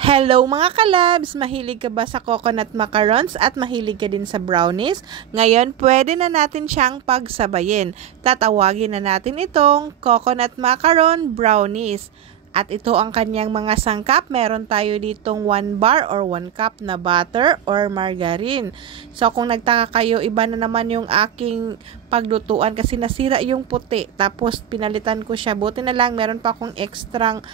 Hello mga kalabs! Mahilig ka ba sa coconut macarons at mahilig ka din sa brownies? Ngayon, pwede na natin siyang pagsabayin. Tatawagin na natin itong coconut macaron brownies. At ito ang kanyang mga sangkap. Meron tayo ditong 1 bar or 1 cup na butter or margarine. So kung nagtaka kayo, iba na naman yung aking paglutuan kasi nasira yung puti. Tapos pinalitan ko siya. Buti na lang, meron pa akong extrang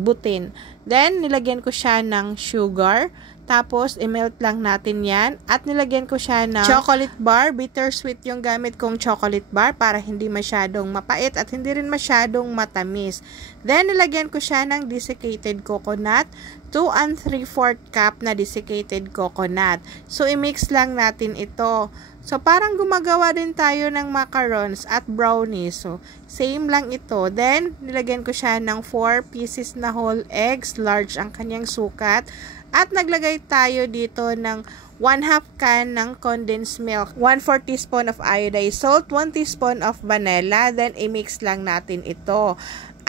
butin. Then, nilagyan ko siya ng sugar. Tapos, i-melt lang natin yan. At nilagyan ko siya ng chocolate bar. Bittersweet yung gamit kong chocolate bar para hindi masyadong mapait at hindi rin masyadong matamis. Then, nilagyan ko siya ng desiccated coconut. 2 3/4 cup na desiccated coconut. So, i-mix lang natin ito. So, parang gumagawa din tayo ng macarons at brownies. So, same lang ito. Then, nilagyan ko siya ng 4 pieces na whole eggs. Large ang kanyang sukat. At naglagay tayo dito ng 1/2 can ng condensed milk. 1/4 teaspoon of iodized salt. 1 teaspoon of vanilla. Then, i-mix lang natin ito.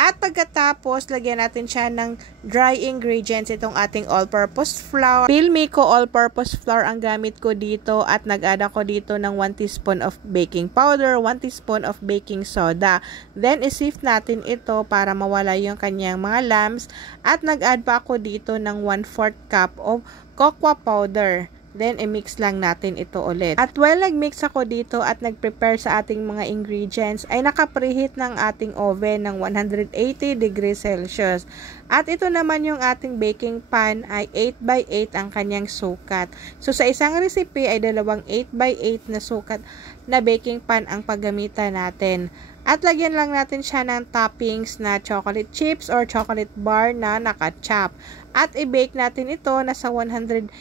At pagkatapos, lagyan natin siya ng dry ingredients, itong ating all-purpose flour. Pilmico all-purpose flour ang gamit ko dito at nag-add ako dito ng 1 teaspoon of baking powder, 1 teaspoon of baking soda. Then, isift natin ito para mawala yung kanyang mga lumps at nag-add pa ako dito ng 1/4 cup of cocoa powder. Then, i-mix lang natin ito ulit. At while nag-mix ako dito at nag-prepare sa ating mga ingredients, ay naka-preheat ng ating oven ng 180 degrees Celsius. At ito naman yung ating baking pan ay 8x8 ang kanyang sukat. So, sa isang recipe ay dalawang 8x8 na sukat na baking pan ang paggamitan natin. At lagyan lang natin siya ng toppings na chocolate chips or chocolate bar na naka-chop. At i-bake natin ito na sa 180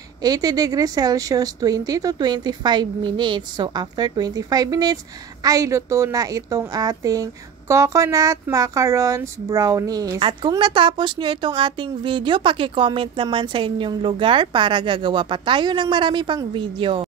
degrees Celsius 20 to 25 minutes. So, after 25 minutes, ay luto na itong ating coconut macarons brownies. At kung natapos nyo itong ating video, paki-comment naman sa inyong lugar para gagawa pa tayo ng marami pang video.